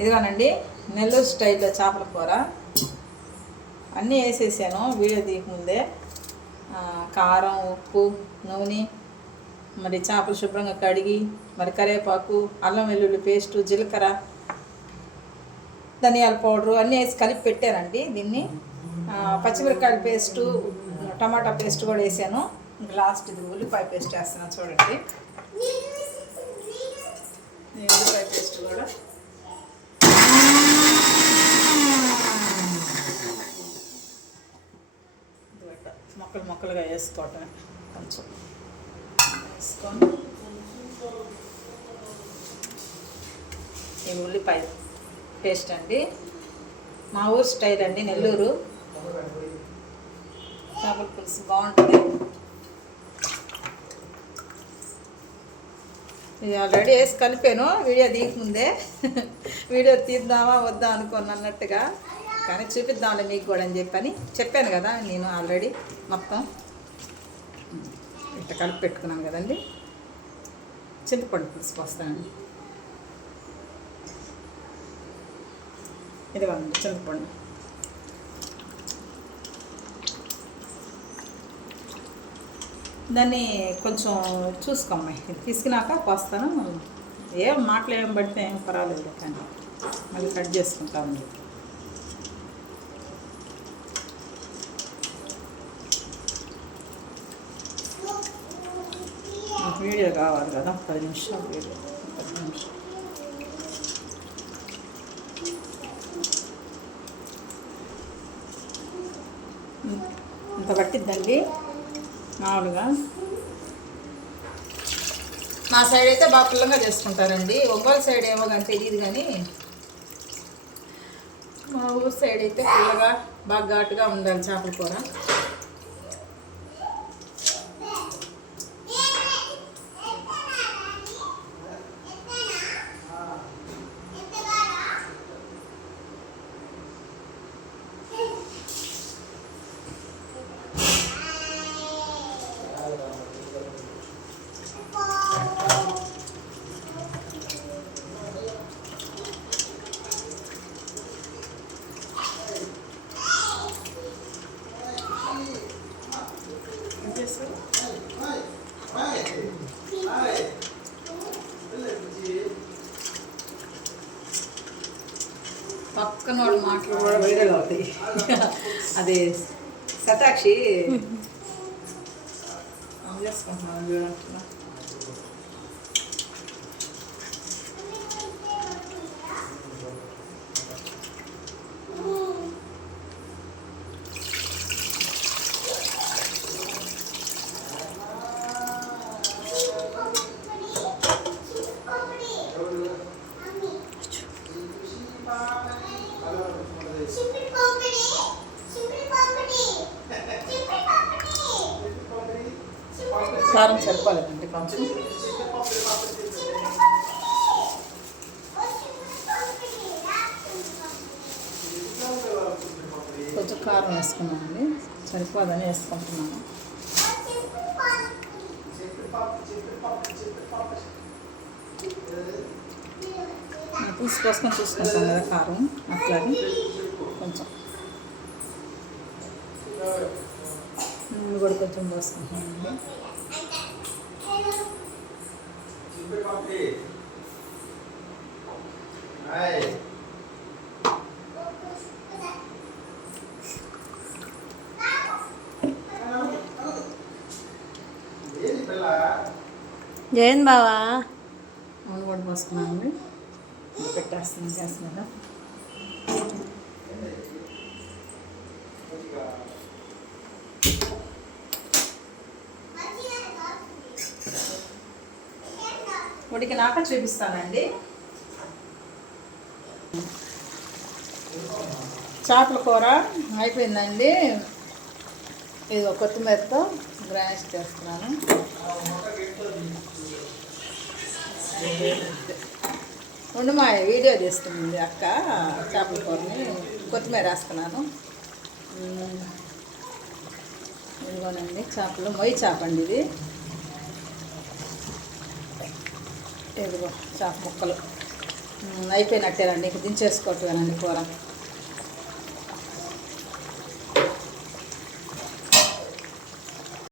ఇదిగోనండి నెల్లూరు స్టైల్లో చేపల కూర అన్నీ వేసేసాను వీడియో తీయకముందే. కారం, ఉప్పు, నూనె, మరి చేపలు శుభ్రంగా కడిగి, మరి కరివేపాకు, అల్లం వెల్లుల్లి పేస్టు, జీలకర్ర, ధనియాల పౌడరు అన్నీ వేసి కలిపి పెట్టానండి. దీన్ని పచ్చిమిరపకాయల పేస్టు, టమాటా పేస్ట్ కూడా వేసాను. ఇంకా లాస్ట్ ఇది ఉల్లిపాయ పేస్ట్ వేస్తున్నాను చూడండి. ఉల్లిపాయ పేస్ట్ కూడా మొక్కలుగా వేసుకోవటమే. కొంచెం వేసుకొని ఈ ఉల్లిపాయ పేస్ట్ అండి, మా ఊరు స్టైల్ అండి, నెల్లూరు చేపల పులుసు బాగుంటుంది. ఇది ఆల్రెడీ వేసి కలిపాను వీడియో తీయకముందే. వీడియో తీద్దామా వద్దా అనుకోను అన్నట్టుగా, కానీ చూపిద్దాంలే మీకు కూడా అని చెప్పాను కదా. నేను ఆల్రెడీ మొత్తం ఇట్లా కలిపి పెట్టుకున్నాను కదండి. చింతపండు పులుసు పోస్తానండి. ఇదిగోండి చింతపండు. దాన్ని కొంచెం చూసుకోమ్మాయి, ఇది తీసుకున్నాక పోస్తాను. ఏం మాటలు ఏం పడితే ఏం పర్వాలేదు, కానీ మళ్ళీ కట్ చేసుకుంటాము. వీడియో కావాలి కదా, 10 నిమిషాలు వీడియో, 10 నిమిషాలు. ఇంత పట్టిద్దండి మామూలుగా. మా సైడ్ అయితే బాగా పుల్లంగా చేసుకుంటారండి. ఒంగోలు సైడ్ ఏమో కానీ తెలియదు, కానీ మా ఊరు సైడ్ అయితే పుల్లగా బాగా ఘాటుగా ఉండాలి చేపల కూర. పక్కన వాళ్ళు మాటలు కూడా వైరల్ అవుతాయి. అది శతాక్షి చేసుకుంటున్నాను చూడంటున్నా. కారం సరిపోలేదండి, కొంచెం కొంచెం కారం వేసుకున్నామండి, సరిపోదని వేసుకుంటున్నాను. పులుసు పోసుకొని చూసుకుంటాం కదా కారం, అట్లాగే కొంచెం కూడా కొంచెం పోసుకుంటామండి. జయన్ బావా అవును కూడా పోసుకున్నామండి. పెట్టేస్తున్నాం గ్యాస్ మీద. ఉడికినాక చూపిస్తానండి. చేపల కూర అయిపోయిందండి. ఇది కొత్తిమీరతో గ్రానిష్ చేస్తున్నాను. మా వీడియో చేస్తుంది అక్క. చేపల కూరని కొత్తిమీర వేస్తున్నాను. ఇదిగోనండి చేపలు, మొయ్యి చేప అండి ఇది. ఇదిగో చేప ముక్కలు అయిపోయినట్టేనండి ఇంక దించేసుకోవటమేనండి కూర